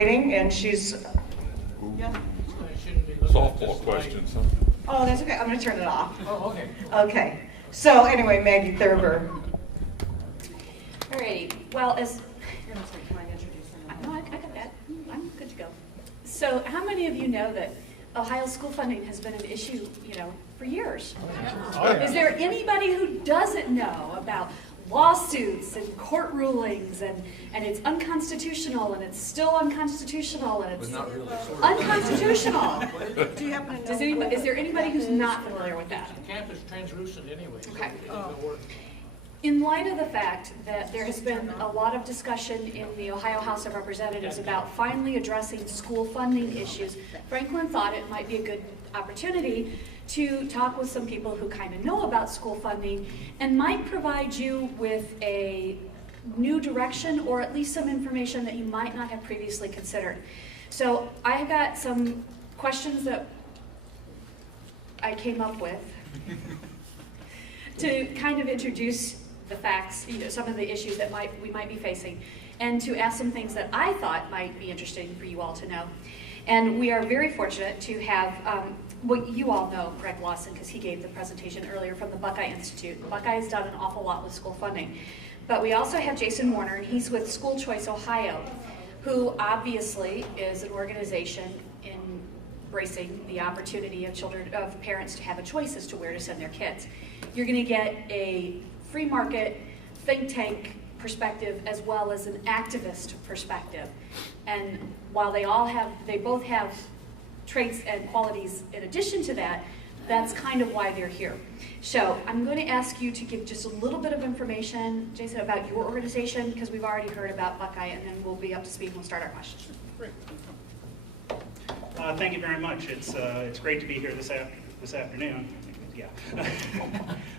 And she's, Softball questions, huh? oh, that's okay. I'm going to turn it off. Oh, okay. Okay. So anyway, Maggie Thurber. Alrighty. Well, as no, I got that. I'm good to go. So, how many of you know that Ohio school funding has been an issue, for years? Oh, yeah. Is there anybody who doesn't know about lawsuits and court rulings and it's unconstitutional and it's still unconstitutional and it's unconstitutional? Do you happen to Does know? anybody, is there anybody who's not familiar with that? Campus translucent anyway. So Okay. it doesn't work. In light of the fact that there has been a lot of discussion in the Ohio House of Representatives about finally addressing school funding issues, Franklin thought it might be a good opportunity to talk with some people who kind of know about school funding and might provide you with a new direction or at least some information that you might not have previously considered. So I have got some questions that I came up with to kind of introduce the facts, some of the issues that we might be facing, and to ask some things that I thought might be interesting for you all to know. And we are very fortunate to have, well, you all know Greg Lawson because he gave the presentation earlier from the Buckeye Institute. Buckeye has done an awful lot with school funding. But we also have Jason Warner, and he's with School Choice Ohio, who obviously is an organization embracing the opportunity of parents to have a choice as to where to send their kids. You're going to get a free market think tank perspective as well as an activist perspective. And while they both have traits and qualities in addition to that, that's kind of why they're here. So I'm going to ask you to give just a little bit of information, Jason, about your organization, because we've already heard about Buckeye, and then we'll be up to speed and we'll start our questions. Great. Thank you very much. It's great to be here this afternoon. Yeah.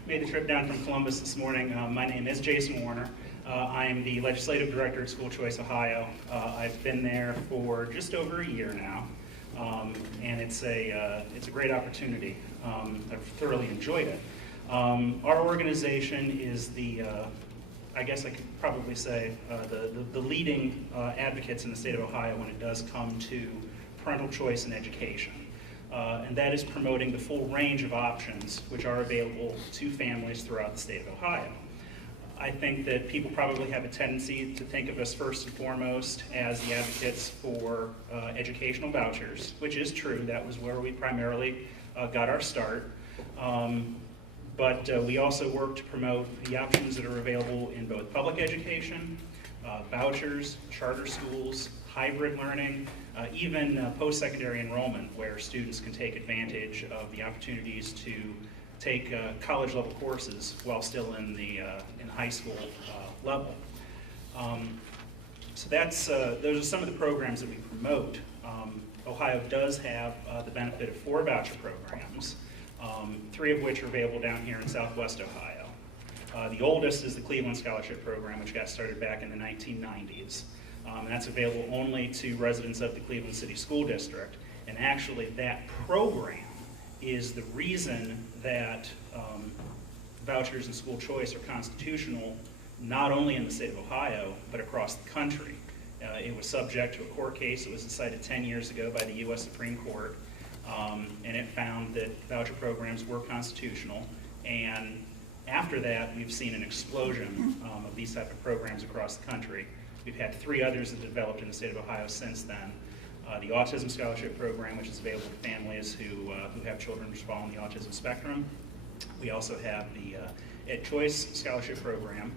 Made the trip down from Columbus this morning. My name is Jason Warner. I am the Legislative Director at School Choice Ohio. I've been there for just over a year now, and it's a great opportunity. I've thoroughly enjoyed it. Our organization is I guess I could probably say, the leading advocates in the state of Ohio when it does come to parental choice in education. And that is promoting the full range of options which are available to families throughout the state of Ohio. I think that people probably have a tendency to think of us first and foremost as the advocates for educational vouchers, which is true. That was where we primarily got our start. But we also work to promote the options that are available in both public education, vouchers, charter schools, hybrid learning, even post-secondary enrollment, where students can take advantage of the opportunities to take college-level courses while still in high school level. So those are some of the programs that we promote. Ohio does have the benefit of 4 voucher programs, 3 of which are available down here in Southwest Ohio. The oldest is the Cleveland Scholarship Program, which got started back in the 1990s. And that's available only to residents of the Cleveland City School District. And actually, that program is the reason that vouchers and school choice are constitutional, not only in the state of Ohio, but across the country. It was subject to a court case that was decided 10 years ago by the U.S. Supreme Court, and it found that voucher programs were constitutional. And after that, we've seen an explosion of these type of programs across the country. We've had 3 others that developed in the state of Ohio since then. The Autism Scholarship Program, which is available to families who have children who fall on the autism spectrum. We also have the Ed Choice Scholarship Program,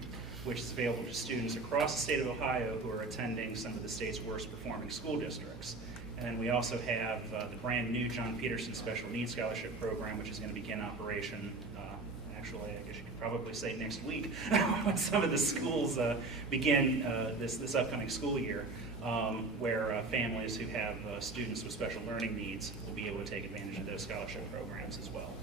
which is available to students across the state of Ohio who are attending some of the state's worst performing school districts. And then we also have the brand new John Peterson Special Needs Scholarship Program, which is going to begin operation actually, I guess you could probably say next week, when some of the schools begin this upcoming school year, where families who have students with special learning needs will be able to take advantage of those scholarship programs as well.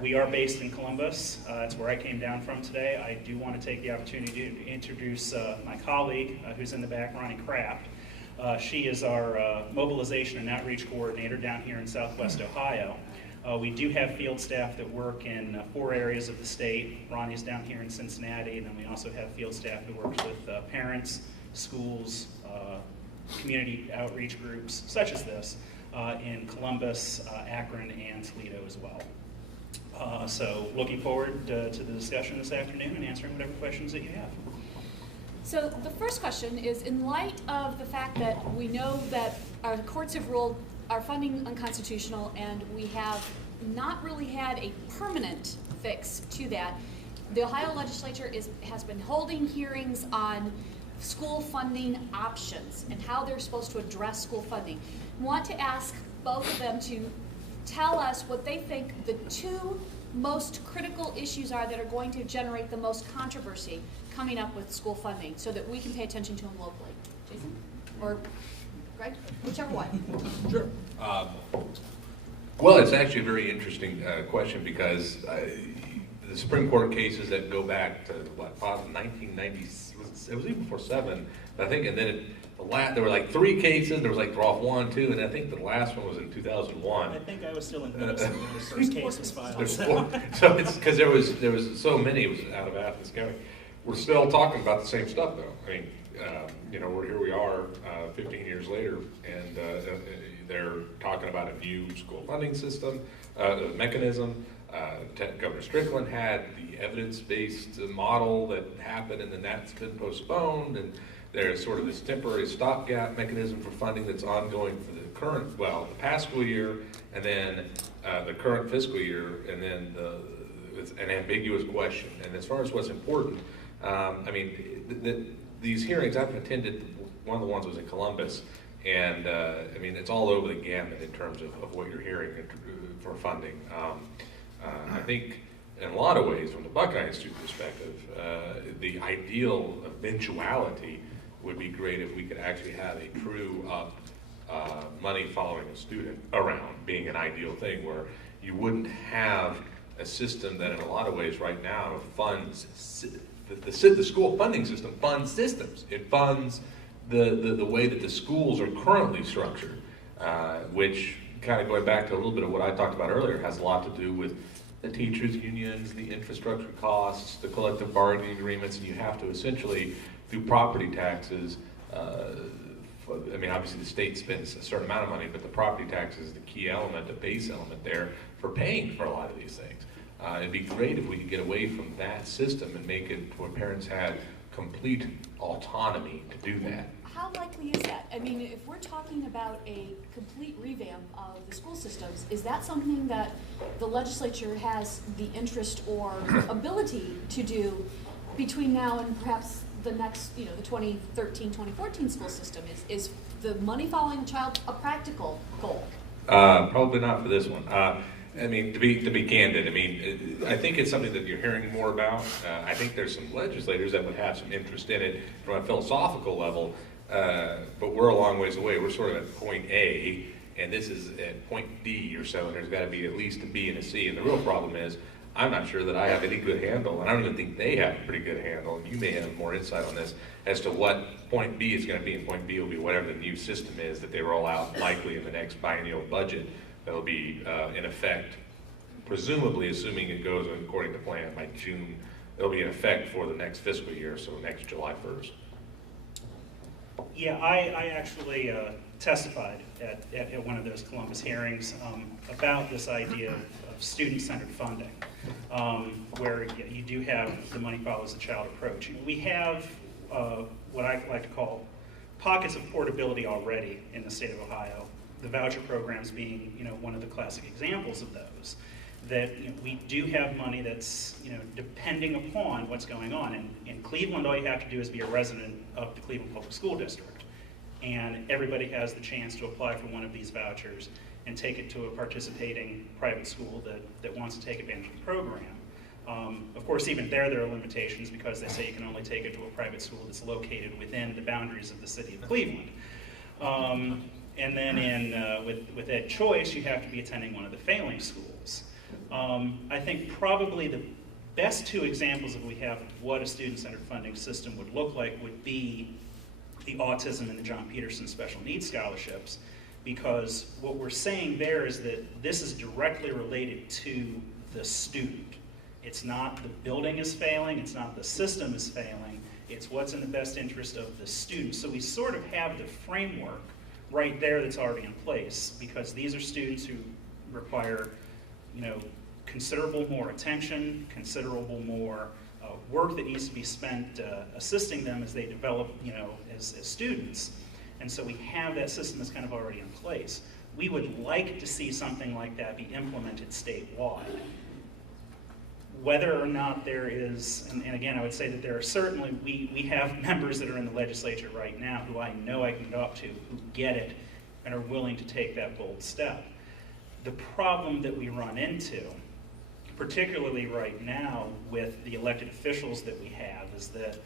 We are based in Columbus. That's where I came down from today. I do want to take the opportunity to introduce my colleague who's in the back, Ronnie Kraft. She is our mobilization and outreach coordinator down here in Southwest Ohio. We do have field staff that work in 4 areas of the state. Ronnie's down here in Cincinnati, and then we also have field staff who works with parents, schools, community outreach groups such as this in Columbus, Akron, and Toledo as well. So looking forward to the discussion this afternoon and answering whatever questions that you have. So the first question is, in light of the fact that we know that our courts have ruled our funding unconstitutional and we have not really had a permanent fix to that, the Ohio legislature has been holding hearings on school funding options and how they're supposed to address school funding. I want to ask both of them to tell us what they think the two most critical issues are that are going to generate the most controversy coming up with school funding, so that we can pay attention to them locally. Jason? Or Greg? Whichever one. Sure. Well, it's actually a very interesting question, because the Supreme Court cases that go back to, what, 1990, it was even before 7, I think, and then there were like 3 cases, there was like throw off 1, 2, and I think the last one was in 2001. I think I was still in middle school when the first case was filed. There's 4. So it's because there was so many, it was out of Athens County. We're still talking about the same stuff, though. I mean, here we are 15 years later, and they're talking about a new school funding system, mechanism. Governor Strickland had the evidence-based model that happened, and then that's been postponed, and there's sort of this temporary stopgap mechanism for funding that's ongoing for the past school year, and then the current fiscal year, and then it's an ambiguous question. And as far as what's important, these hearings, I've attended, one of the ones was in Columbus, and it's all over the gamut in terms of what you're hearing for funding. I think in a lot of ways, from the Buckeye Institute perspective, the ideal eventuality would be great if we could actually have a true money following a student around being an ideal thing, where you wouldn't have a system that in a lot of ways right now funds, the school funding system funds systems. It funds the way that the schools are currently structured, which, kind of going back to a little bit of what I talked about earlier, has a lot to do with the teachers' unions, the infrastructure costs, the collective bargaining agreements, and you have to essentially, through property taxes, obviously the state spends a certain amount of money, but the property tax is the key element, the base element there for paying for a lot of these things. It'd be great if we could get away from that system and make it where parents had complete autonomy to do that. How likely is that? I mean, if we're talking about a complete revamp of the school systems, is that something that the legislature has the interest or ability to do between now and perhaps the next, the 2013-2014 school system? Is the money following the child a practical goal? Probably not for this one. To be candid, I think it's something that you're hearing more about. I think there's some legislators that would have some interest in it from a philosophical level, but we're a long ways away. We're sort of at point A, and this is at point D or so, and there's got to be at least a B and a C. And the real problem is, I'm not sure that I have any good handle, and I don't even think they have a pretty good handle, and you may have more insight on this, as to what point B is going to be, and point B will be whatever the new system is that they roll out likely in the next biennial budget that will be in effect, presumably, assuming it goes according to plan, by June. It'll be in effect for the next fiscal year, so next July 1st. Yeah, I actually testified at one of those Columbus hearings about this idea of student-centered funding, where you do have the money follows the child approach. We have what I like to call pockets of portability already in the state of Ohio, the voucher programs being one of the classic examples of those. That we do have money that's depending upon what's going on. In Cleveland, all you have to do is be a resident of the Cleveland Public School District, and everybody has the chance to apply for one of these vouchers and take it to a participating private school that wants to take advantage of the program. Of course, even there are limitations, because they say you can only take it to a private school that's located within the boundaries of the city of Cleveland. And then with Ed Choice, you have to be attending one of the failing schools. I think probably the best 2 examples that we have of what a student-centered funding system would look like would be the autism and the John Peterson special needs scholarships, because what we're saying there is that this is directly related to the student. It's not the building is failing, it's not the system is failing, It's what's in the best interest of the student. So we sort of have the framework right there that's already in place, because these are students who require, considerable more attention, considerable more work that needs to be spent assisting them as they develop, as students. And so we have that system that's kind of already in place. We would like to see something like that be implemented statewide. Whether or not there is, and again, I would say that there are certainly, we have members that are in the legislature right now who I know I can talk to, who get it and are willing to take that bold step. The problem that we run into, particularly right now with the elected officials that we have, is that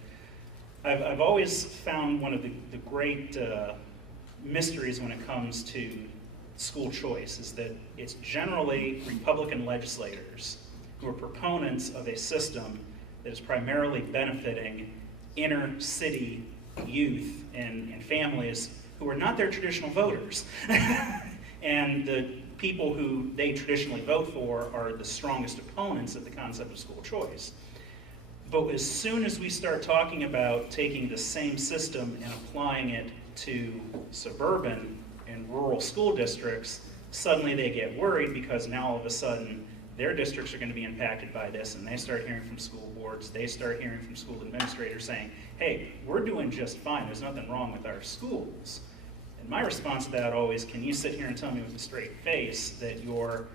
I've always found one of the great mysteries when it comes to school choice is that it's generally Republican legislators who are proponents of a system that is primarily benefiting inner city youth and families who are not their traditional voters. And the people who they traditionally vote for are the strongest opponents of the concept of school choice. But as soon as we start talking about taking the same system and applying it to suburban and rural school districts, suddenly they get worried, because now all of a sudden their districts are going to be impacted by this, and they start hearing from school boards, they start hearing from school administrators saying, hey, we're doing just fine, there's nothing wrong with our schools. And my response to that always, can you sit here and tell me with a straight face that your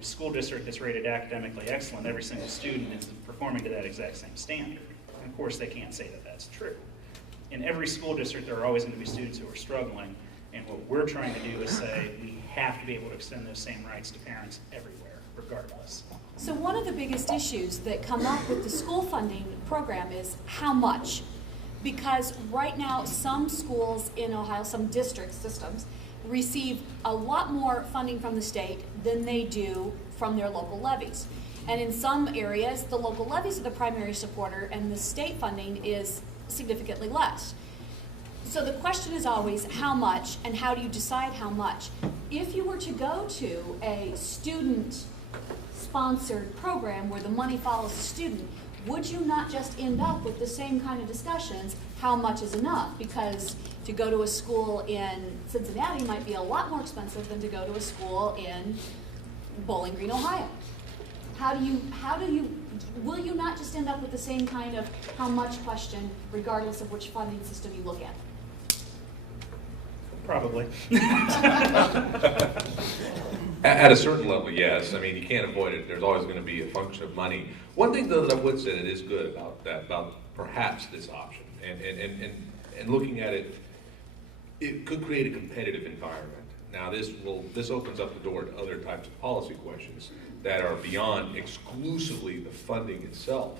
school district that's rated academically excellent, every single student is performing to that exact same standard? And of course they can't say that that's true. In every school district there are always going to be students who are struggling, and what we're trying to do is say we have to be able to extend those same rights to parents everywhere, regardless. So one of the biggest issues that come up with the school funding program is how much. Because right now, some schools in Ohio, some district systems, receive a lot more funding from the state than they do from their local levies. And in some areas, the local levies are the primary supporter and the state funding is significantly less. So the question is always how much, and how do you decide how much? If you were to go to a student-sponsored program where the money follows the student, would you not just end up with the same kind of discussions, how much is enough? Because to go to a school in Cincinnati might be a lot more expensive than to go to a school in Bowling Green, Ohio. Will you not just end up with the same kind of how much question, regardless of which funding system you look at? Probably. At a certain level, yes. I mean, you can't avoid it. There's always going to be a function of money. One thing, though, that I would say that is good about perhaps this option, and looking at it, it could create a competitive environment. Now, this opens up the door to other types of policy questions that are beyond exclusively the funding itself.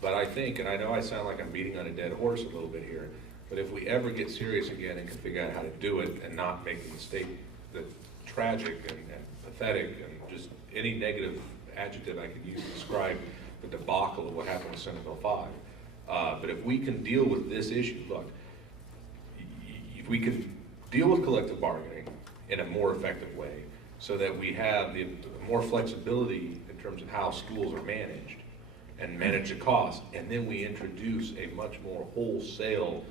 But I think, and I know I sound like I'm beating on a dead horse a little bit here, but if we ever get serious again and can figure out how to do it and not make the mistake that tragic and pathetic and just any negative adjective I could use to describe the debacle of what happened with Senate Bill 5. But if we can deal with this issue, look, if we can deal with collective bargaining in a more effective way so that we have the more flexibility in terms of how schools are managed and manage the costs, and then we introduce a much more wholesale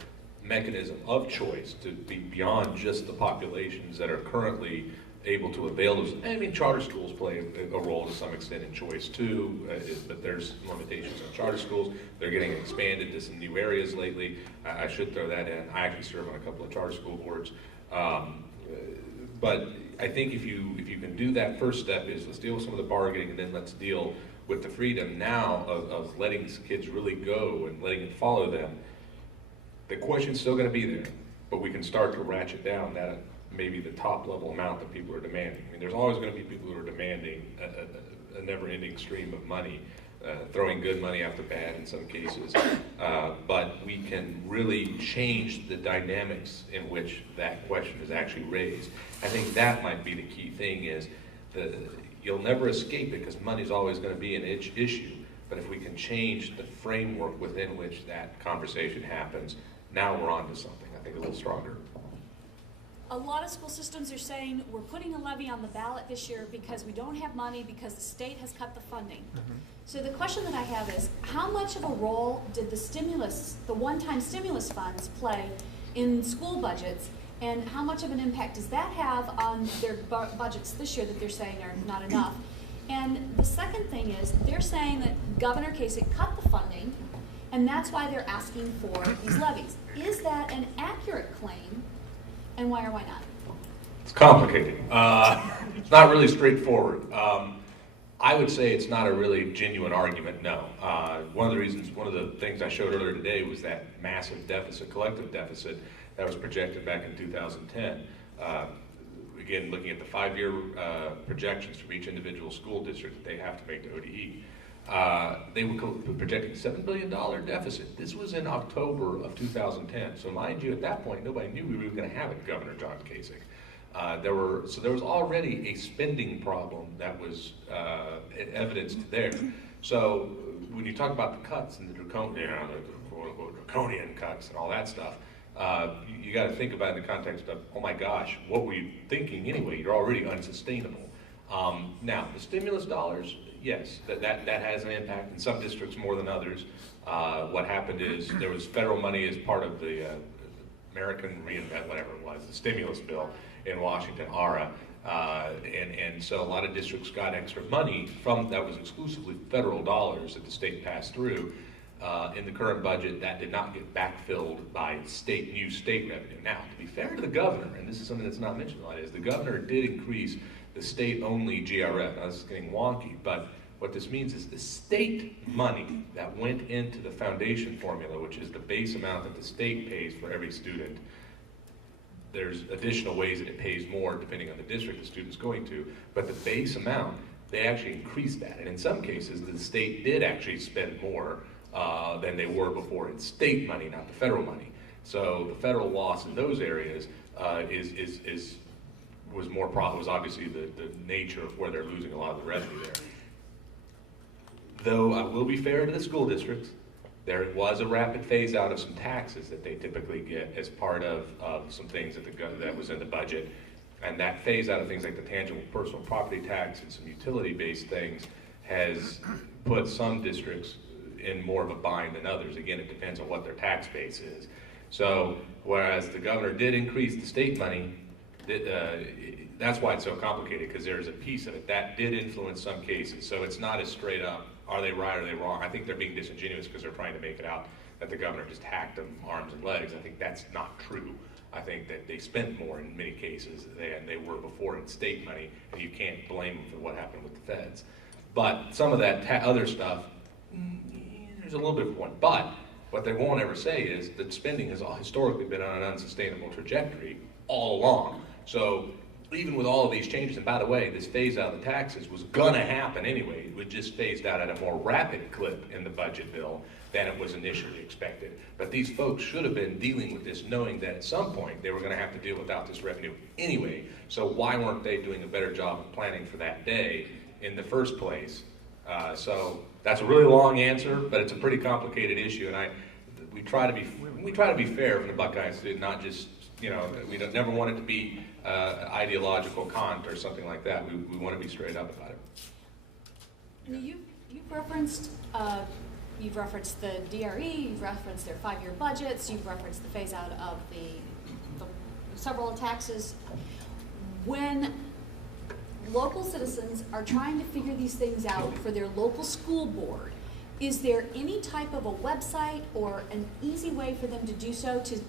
mechanism of choice to be beyond just the populations that are currently able to avail those. I mean, charter schools play a role to some extent in choice too, but there's limitations on charter schools. They're getting expanded to some new areas lately. I should throw that in. I actually serve on a couple of charter school boards. But I think if you can do that, first step is let's deal with some of the bargaining, and then let's deal with the freedom now of letting these kids really go and letting it follow them. The question's still going to be there, but we can start to ratchet down that maybe the top level amount that people are demanding. I mean, there's always going to be people who are demanding a never-ending stream of money, throwing good money after bad in some cases, but we can really change the dynamics in which that question is actually raised. I think that might be the key thing is you'll never escape it because money's always going to be an issue, but if we can change the framework within which that conversation happens, now we're on to something, I think, a little stronger. A a lot of school systems are saying we're putting a levy on the ballot this year because we don't have money because the state has cut the funding. So the question that I have is, how much of a role did the one-time stimulus funds play in school budgets, and how much of an impact does that have on their budgets this year that they're saying are not enough? And the second thing is, they're saying that Governor Kasich cut the funding, and that's why they're asking for these levies. Is that an accurate claim, and why or why not? It's complicated. It's not really straightforward. I would say it's not a really genuine argument, no. One of the things I showed earlier today was that massive deficit, collective deficit, that was projected back in 2010. Again, looking at the 5-year projections from each individual school district that they have to make to ODE. They were projecting $7 billion deficit. This was in October of 2010. So mind you, at that point, nobody knew we were going to have it, Governor John Kasich. There was already a spending problem that was evidenced there. So when you talk about the cuts and the draconian cuts and all that stuff, you got to think about it in the context of, oh my gosh, what were you thinking anyway? You're already unsustainable. Now, the stimulus dollars, yes, that has an impact in some districts more than others. What happened is there was federal money as part of the American Reinvent, whatever it was, the stimulus bill in Washington, ARA. And so a lot of districts got extra money that was exclusively federal dollars that the state passed through. In the current budget, that did not get backfilled by new state revenue. Now, to be fair to the governor, and this is something that's not mentioned a lot, is the governor did increase the state-only GRF. Now, this is getting wonky, but what this means is the state money that went into the foundation formula, which is the base amount that the state pays for every student. There's additional ways that it pays more depending on the district the student's going to, but the base amount, they actually increased that. And in some cases, the state did actually spend more than they were before in state money, not the federal money. So the federal loss in those areas was obviously the nature of where they're losing a lot of the revenue there. Though I will be fair to the school districts, there was a rapid phase out of some taxes that they typically get as part of some things that was in the budget. And that phase out of things like the tangible personal property tax and some utility-based things has put some districts in more of a bind than others. Again, it depends on what their tax base is. So whereas the governor did increase the state money, that's why it's so complicated, because there's a piece of it that did influence some cases. So it's not as straight up, are they right or are they wrong? I think they're being disingenuous because they're trying to make it out that the governor just hacked them arms and legs. I think that's not true. I think that they spent more in many cases than they were before in state money, and you can't blame them for what happened with the feds. But some of that other stuff, there's a little bit of one. But what they won't ever say is that spending has historically been on an unsustainable trajectory all along. So even with all of these changes, and by the way, this phase out of the taxes was gonna happen anyway. It was just phased out at a more rapid clip in the budget bill than it was initially expected. But these folks should have been dealing with this knowing that at some point they were gonna have to deal without this revenue anyway. So why weren't they doing a better job of planning for that day in the first place? So that's a really long answer, but it's a pretty complicated issue, and we try to be fair from the Buckeyes, not just, we never want it to be ideological cont or something like that. We want to be straight up about it. Now you've referenced the DRE, you've referenced their 5-year budgets, you've referenced the phase out of the several taxes. When local citizens are trying to figure these things out for their local school board, is there any type of a website or an easy way for them to do so to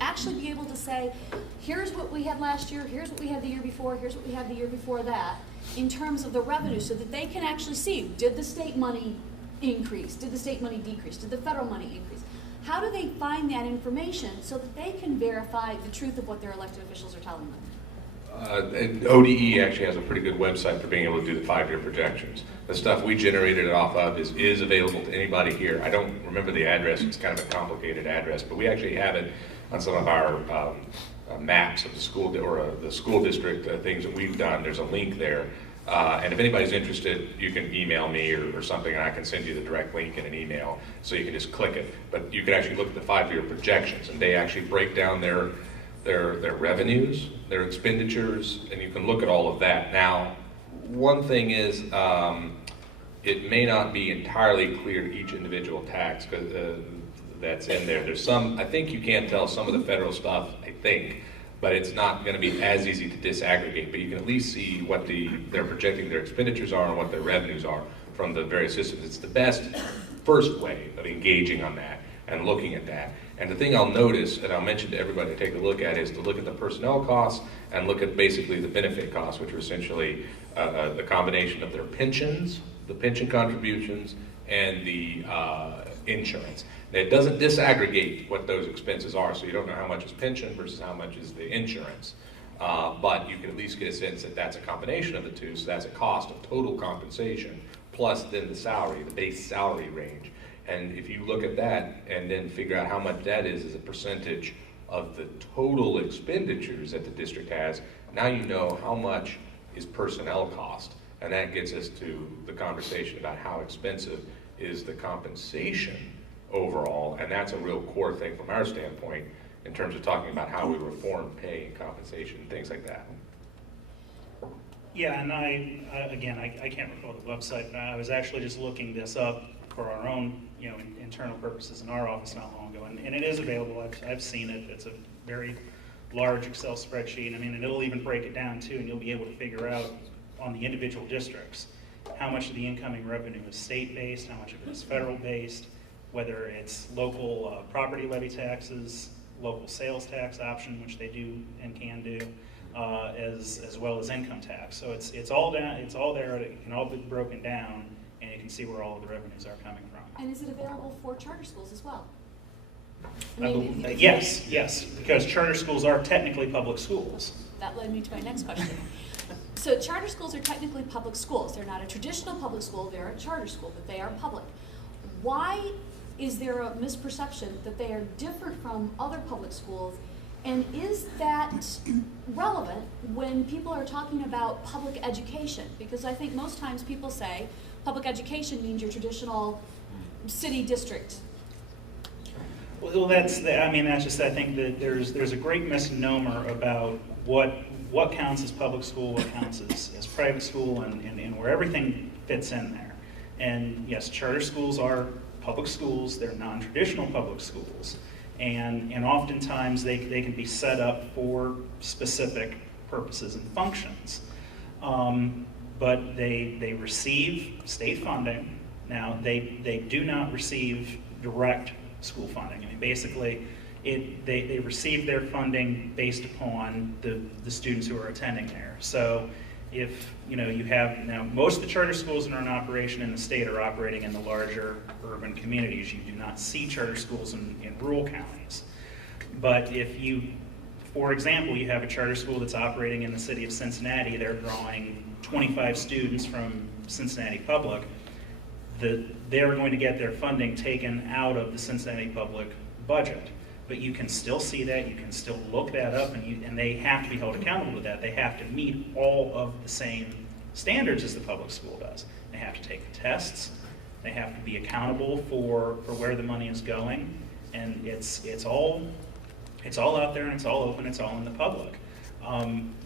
actually be able to say, here's what we had last year, here's what we had the year before, here's what we had the year before that, in terms of the revenue, so that they can actually see, did the state money increase, did the state money decrease, did the federal money increase? How do they find that information so that they can verify the truth of what their elected officials are telling them? ODE actually has a pretty good website for being able to do the 5-year projections. The stuff we generated it off of is available to anybody here. I don't remember the address, it's kind of a complicated address, but we actually have it on some of our maps of the school the school district things that we've done. There's a link there. And if anybody's interested, you can email me or something, and I can send you the direct link in an email, so you can just click it. But you can actually look at the 5-year projections, and they actually break down their their revenues, their expenditures, and you can look at all of that. Now, one thing is, it may not be entirely clear each individual tax that's in there. There's some, I think you can tell some of the federal stuff, I think, but it's not going to be as easy to disaggregate. But you can at least see what they're projecting their expenditures are and what their revenues are from the various systems. It's the best first way of engaging on that and looking at that. And the thing I'll notice, and I'll mention to everybody to take a look at, is to look at the personnel costs and look at basically the benefit costs, which are essentially the combination of their pensions, the pension contributions, and the insurance. Now, it doesn't disaggregate what those expenses are, so you don't know how much is pension versus how much is the insurance. But you can at least get a sense that that's a combination of the two, so that's a cost of total compensation, plus then the salary, the base salary range. And if you look at that and then figure out how much that is as a percentage of the total expenditures that the district has, now you know how much is personnel cost. And that gets us to the conversation about how expensive is the compensation overall. And that's a real core thing from our standpoint in terms of talking about how we reform pay and compensation, things like that. Yeah, and I can't recall the website, but I was actually just looking this up for our own, internal purposes in our office not long ago, and it is available. I've seen it. It's a very large Excel spreadsheet. And it'll even break it down too, and you'll be able to figure out on the individual districts how much of the incoming revenue is state-based, how much of it is federal-based, whether it's local property levy taxes, local sales tax option, which they do and can do, as well as income tax. So it's all there. It can all be broken down, and you can see where all of the revenues are coming from. And is it available for charter schools as well? Yes, because charter schools are technically public schools. That led me to my next question. So charter schools are technically public schools. They're not a traditional public school, they're a charter school, but they are public. Why is there a misperception that they are different from other public schools? And is that relevant when people are talking about public education? Because I think most times people say public education means your traditional city district. Well, I think that there's a great misnomer about what counts as public school, what counts as private school, and where everything fits in there. And yes, charter schools are public schools. They're non-traditional public schools. And oftentimes they can be set up for specific purposes and functions. But they receive state funding. Now, they do not receive direct school funding. Basically, they receive their funding based upon the students who are attending there. So if you have, now most of the charter schools that are in operation in the state are operating in the larger urban communities. You do not see charter schools in rural counties. But if you, for example, you have a charter school that's operating in the city of Cincinnati, they're drawing 25 students from Cincinnati Public, they're going to get their funding taken out of the Cincinnati Public budget. But you can still see that, you can still look that up, and they have to be held accountable to that. They have to meet all of the same standards as the public school does. They have to take the tests, they have to be accountable for where the money is going, and it's all out there, and it's all open, it's all in the public.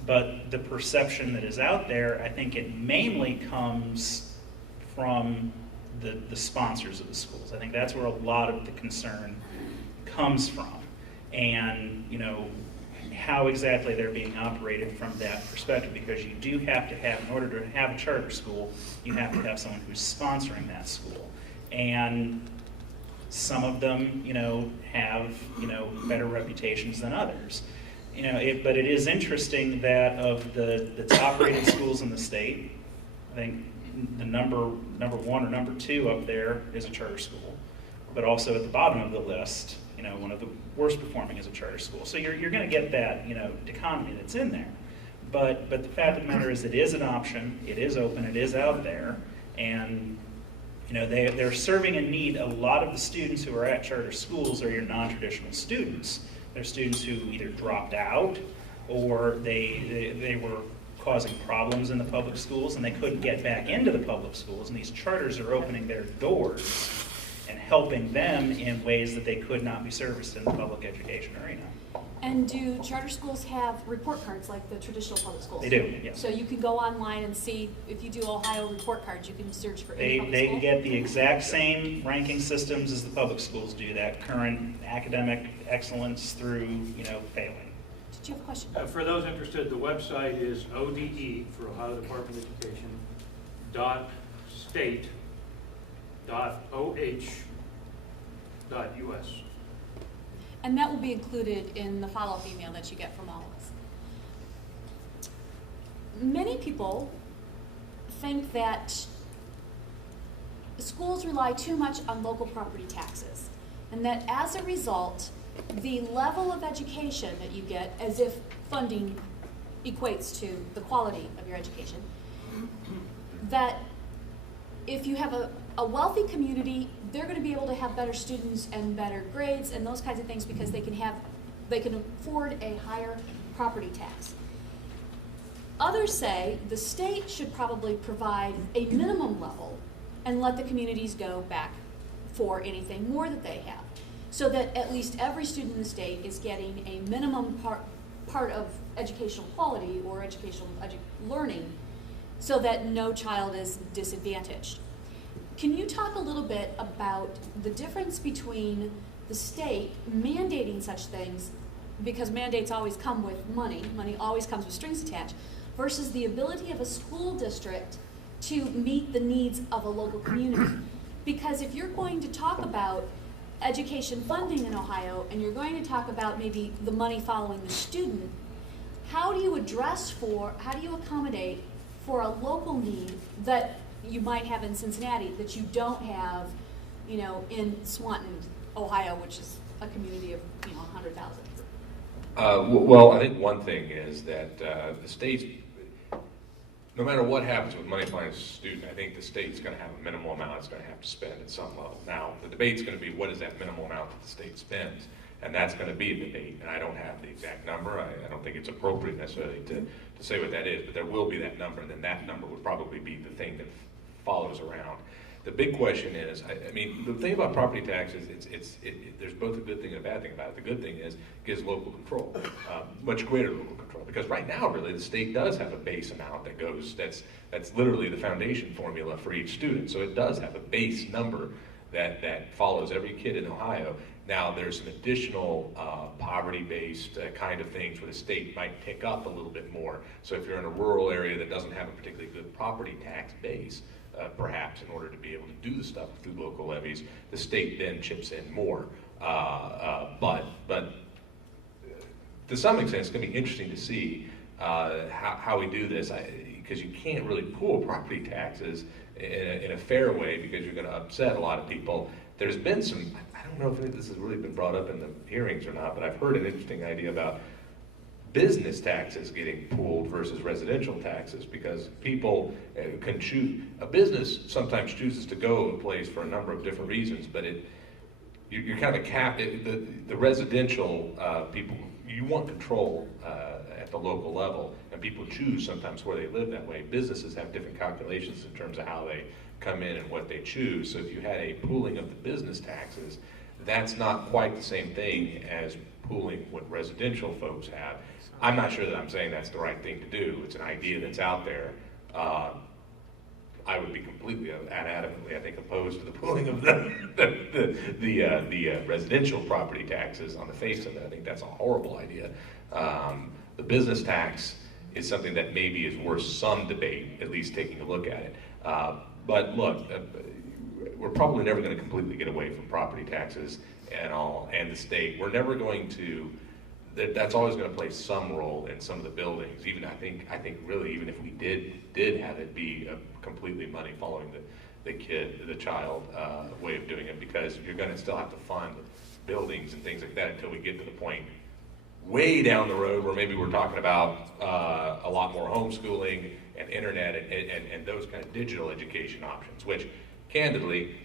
But the perception that is out there, I think it mainly comes from the sponsors of the schools. I think that's where a lot of the concern comes from, and how exactly they're being operated from that perspective, because you do have to have, in order to have a charter school, you have to have someone who's sponsoring that school, and some of them have better reputations than others. But it is interesting that of the top rated schools in the state, I think the number one or number two up there is a charter school, but also at the bottom of the list, one of the worst performing is a charter school. So you're going to get that dichotomy that's in there. But the fact of the matter is, it is an option, it is open, it is out there, and they're serving a need. A lot of the students who are at charter schools are your non-traditional students. They're students who either dropped out or they were causing problems in the public schools and they couldn't get back into the public schools, and these charters are opening their doors and helping them in ways that they could not be serviced in the public education arena. And do charter schools have report cards like the traditional public schools? They do, yes. So you can go online and see, if you do Ohio report cards, you can search for any public They school? get the exact same ranking systems as the public schools do, that current academic excellence through, failing. Did you have a question? For those interested, the website is ODE, for Ohio Department of Education, .state.oh.us. And that will be included in the follow-up email that you get from all of us. Many people think that schools rely too much on local property taxes, and that as a result, the level of education that you get, as if funding equates to the quality of your education, that if you have a wealthy community, they're going to be able to have better students and better grades and those kinds of things because they can afford a higher property tax. Others say the state should probably provide a minimum level and let the communities go back for anything more that they have, so that at least every student in the state is getting a minimum part of educational quality or educational learning, so that no child is disadvantaged. Can you talk a little bit about the difference between the state mandating such things, because mandates always come with money always comes with strings attached, versus the ability of a school district to meet the needs of a local community? Because if you're going to talk about education funding in Ohio, and you're going to talk about maybe the money following the student, how do you accommodate for a local need that you might have in Cincinnati that you don't have, in Swanton, Ohio, which is a community of, 100,000? Well, I think one thing is that the state's, no matter what happens with money applying to a student, I think the state's going to have a minimal amount it's going to have to spend at some level. Now, the debate's going to be, what is that minimal amount that the state spends? And that's going to be a debate, and I don't have the exact number. I don't think it's appropriate necessarily to say what that is, but there will be that number, and then that number would probably be the thing that follows around. The big question is, I mean, the thing about property taxes, there's both a good thing and a bad thing about it. The good thing is it gives local control, much greater local control, because right now, really, the state does have a base amount that goes, that's literally the foundation formula for each student. So it does have a base number that follows every kid in Ohio. Now, there's some additional poverty-based kind of things where the state might pick up a little bit more. So if you're in a rural area that doesn't have a particularly good property tax base, perhaps in order to be able to do the stuff through local levies, the state then chips in more. But to some extent, it's going to be interesting to see how we do this, because you can't really pool property taxes in a fair way, because you're going to upset a lot of people. There's been some, I don't know if this has really been brought up in the hearings or not, but I've heard an interesting idea about business taxes getting pooled versus residential taxes, because people can choose. A business sometimes chooses to go a place for a number of different reasons, but you're kind of capped. The residential people, you want control at the local level, and people choose sometimes where they live that way. Businesses have different calculations in terms of how they come in and what they choose. So if you had a pooling of the business taxes, that's not quite the same thing as pooling what residential folks have. I'm not sure that I'm saying that's the right thing to do. It's an idea that's out there. I would be completely and adamantly, I think, opposed to the pooling of the residential property taxes on the face of it. I think that's a horrible idea. The business tax is something that maybe is worth some debate, at least taking a look at it. But look, we're probably never going to completely get away from property taxes and the state. We're never going to. That's always going to play some role in some of the buildings. Even I think really, even if we did have it be a completely money following the child way of doing it, because you're going to still have to fund buildings and things like that until we get to the point way down the road where maybe we're talking about a lot more homeschooling and internet and those kind of digital education options, which candidly,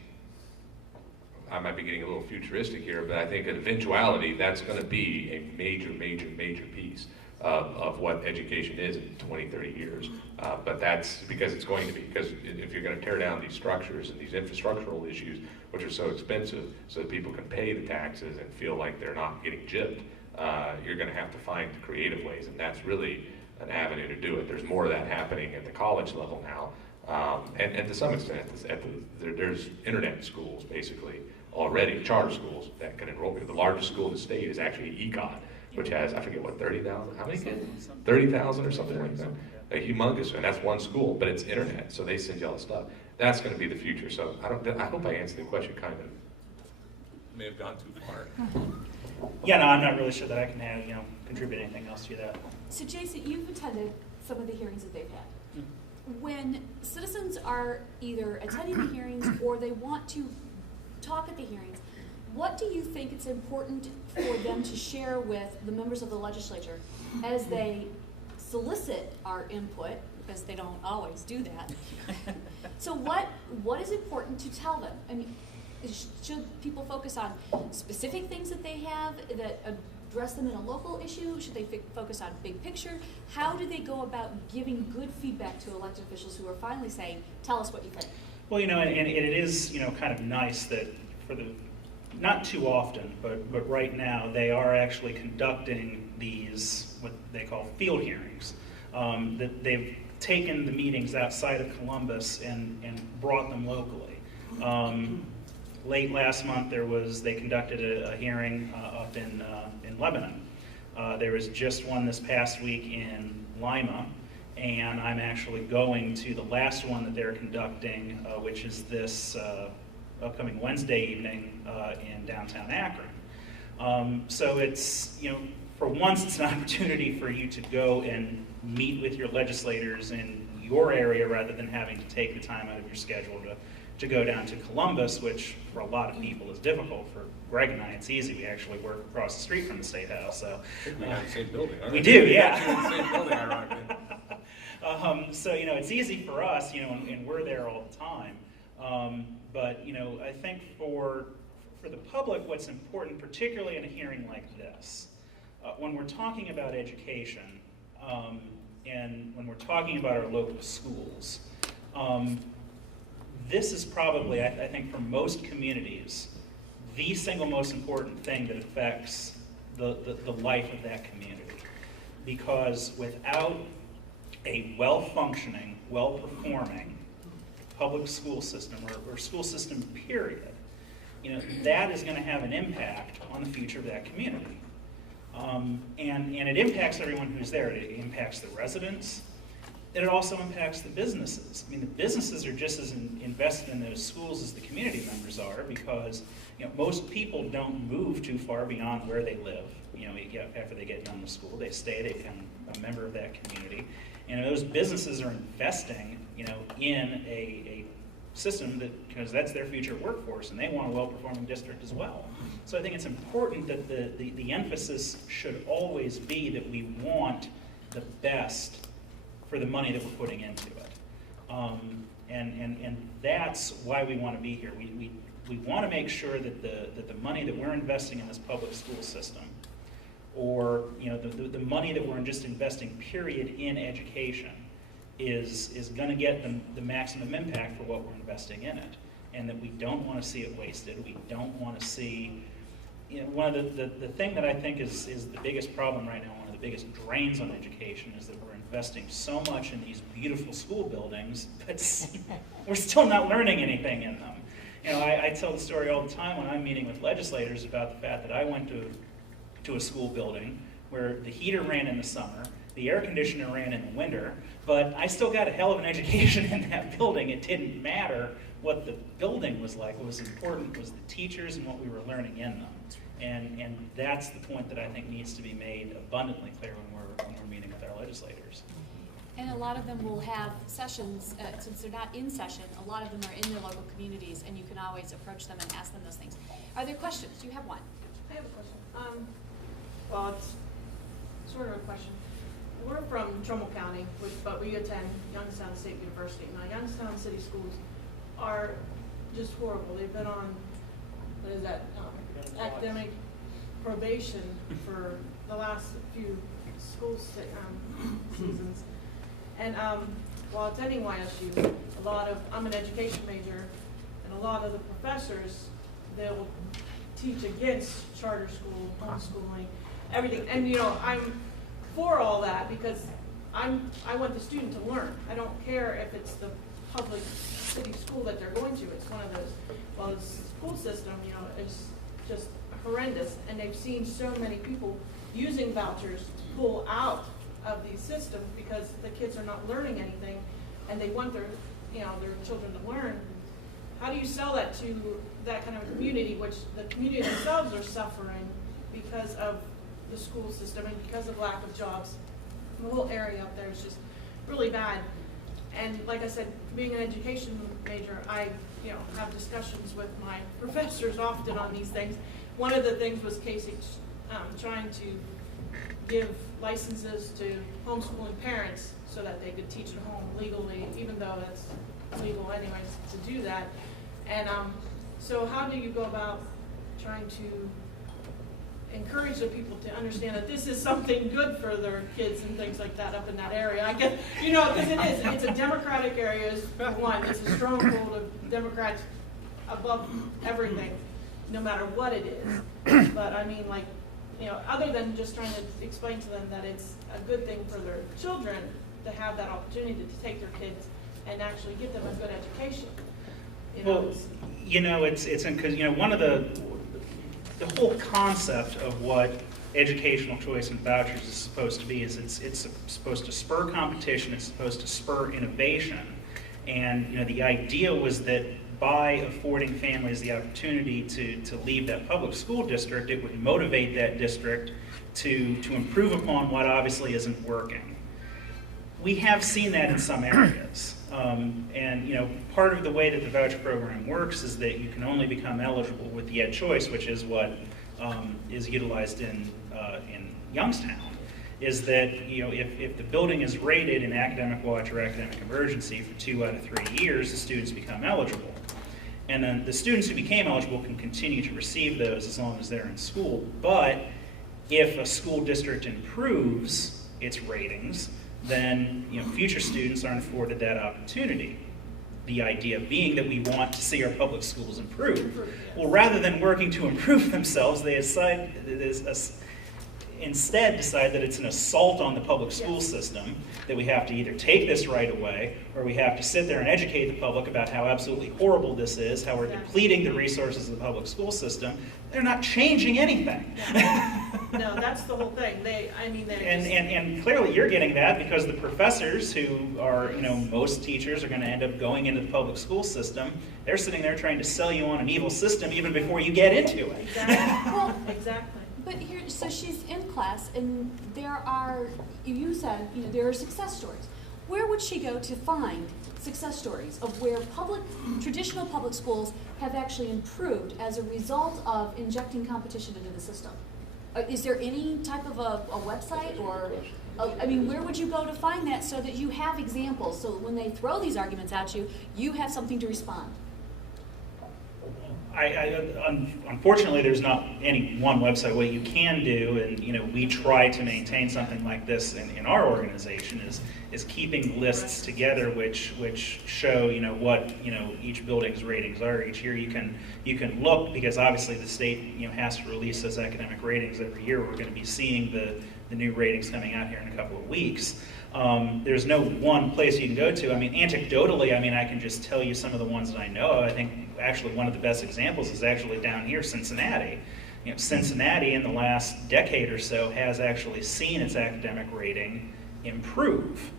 I might be getting a little futuristic here, but I think in eventuality that's going to be a major piece of what education is in 20, 30 years. But that's because it's going to be, because if you're going to tear down these structures and these infrastructural issues, which are so expensive, so that people can pay the taxes and feel like they're not getting gypped, you're going to have to find creative ways, and that's really an avenue to do it. There's more of that happening at the college level now, and to some extent, there's internet schools basically already, charter schools that can enroll people. The largest school in the state is actually Econ, which has, I forget what, 30,000, how many kids? 30,000 or something like that. A humongous, and that's one school, but it's internet, so they send you all the stuff. That's going to be the future. So I hope I answered the question kind of. May have gone too far. Yeah, no, I'm not really sure that I can have, contribute anything else to that. So Jason, you've attended some of the hearings that they've had. When citizens are either attending the hearings or they want to talk at the hearings, what do you think it's important for them to share with the members of the legislature as they solicit our input, because they don't always do that? So what is important to tell them? I mean, should people focus on specific things that they have that address them in a local issue? Should they focus on big picture? How do they go about giving good feedback to elected officials who are finally saying, tell us what you think? Well, and it is, kind of nice that for the, not too often, but right now, they are actually conducting these, what they call field hearings. That they've taken the meetings outside of Columbus and brought them locally. Late last month, they conducted a hearing up in Lebanon. There was just one this past week in Lima, and I'm actually going to the last one that they're conducting, which is this upcoming Wednesday evening in downtown Akron. So it's, for once, it's an opportunity for you to go and meet with your legislators in your area rather than having to take the time out of your schedule to go down to Columbus, which for a lot of people is difficult. For Greg and I, it's easy. We actually work across the street from the State House. So I think we have the same building. We do, yeah. The same building, ironically. So, it's easy for us, and we're there all the time. But, I think for the public, what's important, particularly in a hearing like this, when we're talking about education, and when we're talking about our local schools, this is probably, I think, for most communities, the single most important thing that affects the life of that community. Because without a well-functioning, well-performing public school system, or school system period, that is going to have an impact on the future of that community. And it impacts everyone who's there. It impacts the residents. And it also impacts the businesses. I mean, the businesses are just as invested in those schools as the community members are, because most people don't move too far beyond where they live. After they get done with school, they stay. They become a member of that community. And those businesses are investing, in a system because that's their future workforce, and they want a well-performing district as well. So I think it's important that the emphasis should always be that we want the best for the money that we're putting into it. And that's why we want to be here. We want to make sure that the money that we're investing in this public school system, or the money that we're just investing, period, in education, is going to get the maximum impact for what we're investing in it, and that we don't want to see it wasted. We don't want to see, one of the thing that I think is the biggest problem right now, one of the biggest drains on education, is that we're investing so much in these beautiful school buildings, but we're still not learning anything in them. I tell the story all the time when I'm meeting with legislators about the fact that I went to a school building where the heater ran in the summer, the air conditioner ran in the winter, but I still got a hell of an education in that building. It didn't matter what the building was like. What was important was the teachers and what we were learning in them. And that's the point that I think needs to be made abundantly clear when we're meeting with our legislators. And a lot of them will have sessions, since they're not in session, a lot of them are in their local communities, and you can always approach them and ask them those things. Are there questions? You have one. I have a question. Well, it's sort of a question. We're from Trumbull County, but we attend Youngstown State University. Now, Youngstown City Schools are just horrible. They've been on, what is that, academic probation for the last few school seasons. And while attending YSU, I'm an education major, and a lot of the professors, they'll teach against charter school, homeschooling, everything. And you know, I'm for all that because I want the student to learn. I don't care if it's the public city school that they're going to. It's one of those, well, the school system, you know, is just horrendous. And they've seen so many people using vouchers pull out of these systems because the kids are not learning anything and they want their, you know, their children to learn. How do you sell that to that kind of community, which the community themselves are suffering because of the school system and because of lack of jobs? The whole area up there is just really bad. And like I said, being an education major, I have discussions with my professors often on these things. One of the things was Casey trying to give licenses to homeschooling parents so that they could teach at home legally, even though that's legal anyways to do that. And so how do you go about trying to encourage the people to understand that this is something good for their kids and things like that up in that area? I guess, because it is. It's a Democratic area, is one. It's a stronghold of Democrats above everything, no matter what it is. But I mean, like, other than just trying to explain to them that it's a good thing for their children to have that opportunity to take their kids and actually give them a good education. Well, it's because one of the whole concept of what educational choice and vouchers is supposed to be is it's supposed to spur competition, it's supposed to spur innovation, and the idea was that by affording families the opportunity to leave that public school district, it would motivate that district to improve upon what obviously isn't working. We have seen that in some areas. And part of the way that the voucher program works is that you can only become eligible with the Ed Choice, which is what is utilized in Youngstown, is that if the building is rated in academic watch or academic emergency for 2 out of 3 years, the students become eligible. And then the students who became eligible can continue to receive those as long as they're in school. But if a school district improves its ratings, then future students aren't afforded that opportunity. The idea being that we want to see our public schools improve. Well, rather than working to improve themselves, they instead decide that it's an assault on the public school system, that we have to either take this right away, or we have to sit there and educate the public about how absolutely horrible this is, how we're depleting the resources of the public school system. They're not changing anything. No, that's the whole thing. And clearly you're getting that because the professors who are, most teachers are going to end up going into the public school system. They're sitting there trying to sell you on an evil system even before you get into it. Exactly. Well, exactly. But here, so she's in class, and you said, there are success stories. Where would she go to find success stories of where traditional public schools have actually improved as a result of injecting competition into the system? Is there any type of a website or, where would you go to find that so that you have examples, so when they throw these arguments at you, you have something to respond? Unfortunately, there's not any one website. What you can do, and we try to maintain something like this in our organization, is keeping lists together which show what each building's ratings are each year. You can look, because obviously the state has to release those academic ratings every year. We're going to be seeing the new ratings coming out here in a couple of weeks. There's no one place you can go to. Anecdotally, I can just tell you some of the ones that I know of. I think actually one of the best examples is actually down here, Cincinnati. Cincinnati in the last decade or so has actually seen its academic rating improve.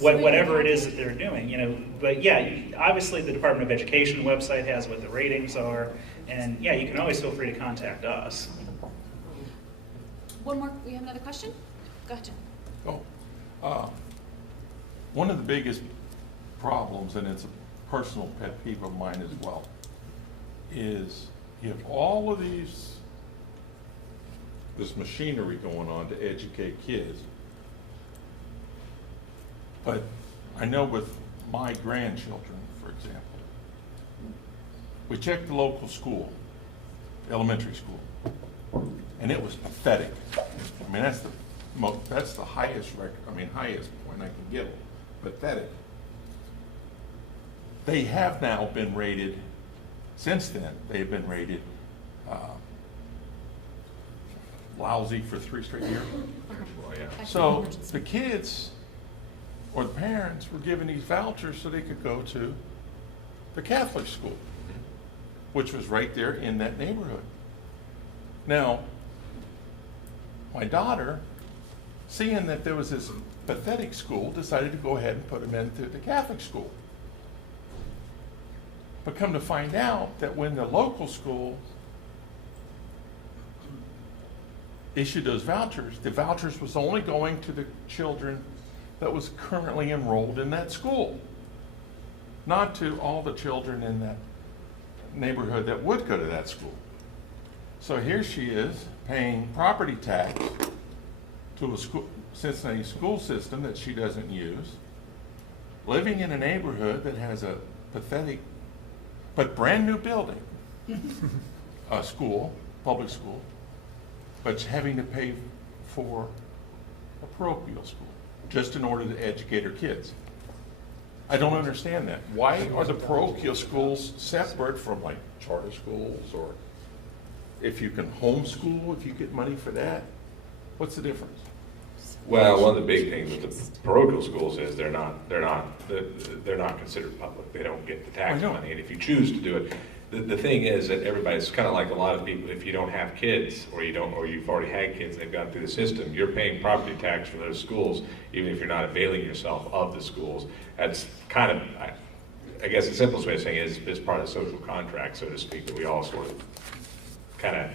Whatever it is that they're doing, but yeah, obviously the Department of Education website has what the ratings are, and yeah, you can always feel free to contact us. One more, we have another question? Go ahead, Jim. One of the biggest problems, and it's a personal pet peeve of mine as well, is you have all of this machinery going on to educate kids. But I know with my grandchildren, for example, we checked the local school, elementary school, and it was pathetic. That's the highest record, highest point I can give them. Pathetic. They have now been rated, since then, they've been rated lousy for 3 straight years. Well, yeah. So the kids or the parents were given these vouchers so they could go to the Catholic school, which was right there in that neighborhood. Now, my daughter, seeing that there was this pathetic school, decided to go ahead and put them into the Catholic school. But come to find out that when the local school issued those vouchers, the vouchers was only going to the children that was currently enrolled in that school, not to all the children in that neighborhood that would go to that school. So here she is paying property tax to a school, Cincinnati school system that she doesn't use, living in a neighborhood that has a pathetic but brand new building, a school, public school, but having to pay for a parochial school just in order to educate her kids. I don't understand that. Why are the parochial schools separate from like charter schools, or if you can homeschool, if you get money for that? What's the difference? Well, one of the big things with the parochial schools is they're not considered public. They don't get the tax I know. money, and if you choose to do it, the thing is that everybody's kind of like a lot of people. If you don't have kids, or you've already had kids, they've gone through the system. You're paying property tax for those schools, even if you're not availing yourself of the schools. That's kind of, I guess, the simplest way of saying it is it's part of the social contract, so to speak, that we all sort of kind of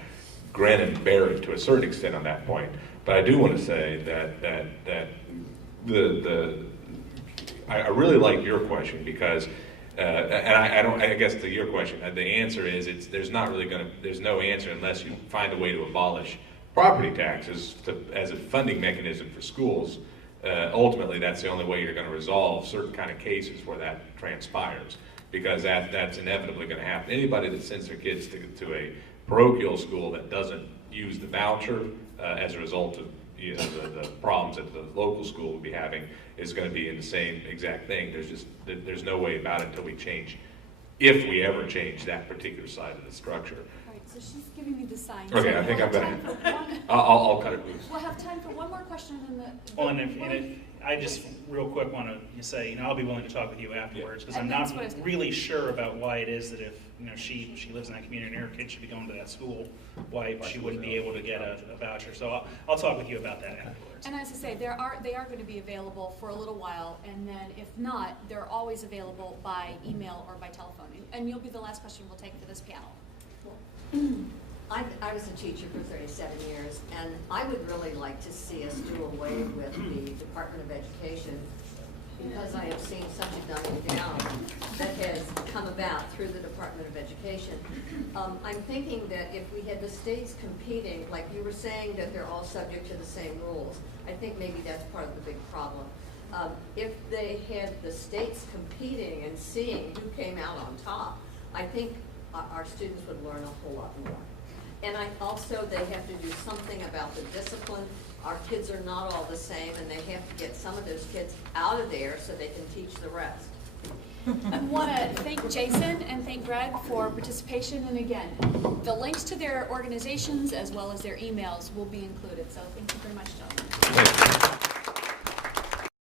grin and bear it to a certain extent on that point. But I do want to say that I really like your question because, and I guess to your question, the answer is there's no answer unless you find a way to abolish property taxes as a funding mechanism for schools. Ultimately, that's the only way you're going to resolve certain kind of cases where that transpires, because that's inevitably going to happen. Anybody that sends their kids to a parochial school that doesn't use the voucher as a result of the problems that the local school will be having is going to be in the same exact thing. There's no way about it until we change, if we ever change that particular side of the structure. All right, so she's giving me the sign. Okay, So I think we'll I'm have gonna. time for one- I'll cut it loose. We'll have time for one more question and then Well, and I just real quick want to say, I'll be willing to talk with you afterwards, because I'm And not that's what I was gonna- really sure about why it is that if she lives in that community and her kid should be going to that school, why she wouldn't be able to get a voucher. So I'll talk with you about that afterwards. And as I say, they are going to be available for a little while, and then if not, they're always available by email or by telephone. And you'll be the last question we'll take for this panel. I was a teacher for 37 years, and I would really like to see us do away with the Department of Education, because I have seen such a dumbing down that has come about through the Department of Education. I'm thinking that if we had the states competing, like you were saying that they're all subject to the same rules, I think maybe that's part of the big problem. If they had the states competing and seeing who came out on top, I think our students would learn a whole lot more. And they have to do something about the discipline. Our kids are not all the same, and they have to get some of those kids out of there so they can teach the rest. I want to thank Jason and thank Greg for participation. And again, the links to their organizations as well as their emails will be included. So thank you very much, gentlemen.